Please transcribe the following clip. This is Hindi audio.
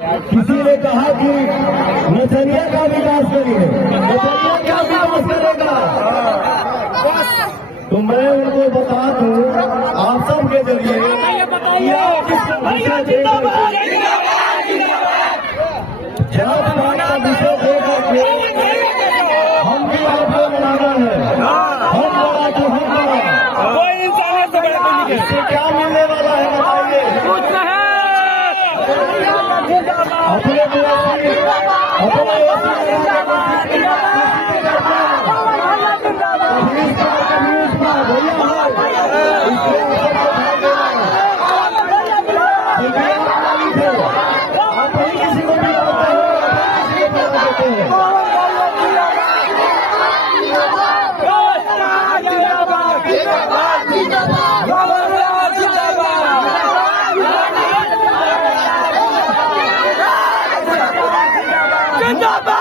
किसी ने कहा कि नचनिया का विकास करिए, नचनिया क्या विकास करेगा। तो मैं उनको बता दूं आप सबके जरिए जात पात का विषय दे करके हम भी आपको बनाना है। हम बड़ा तो हम बड़ा, इससे क्या मिलने वाला है बताइए। अपने जिंदाबाद।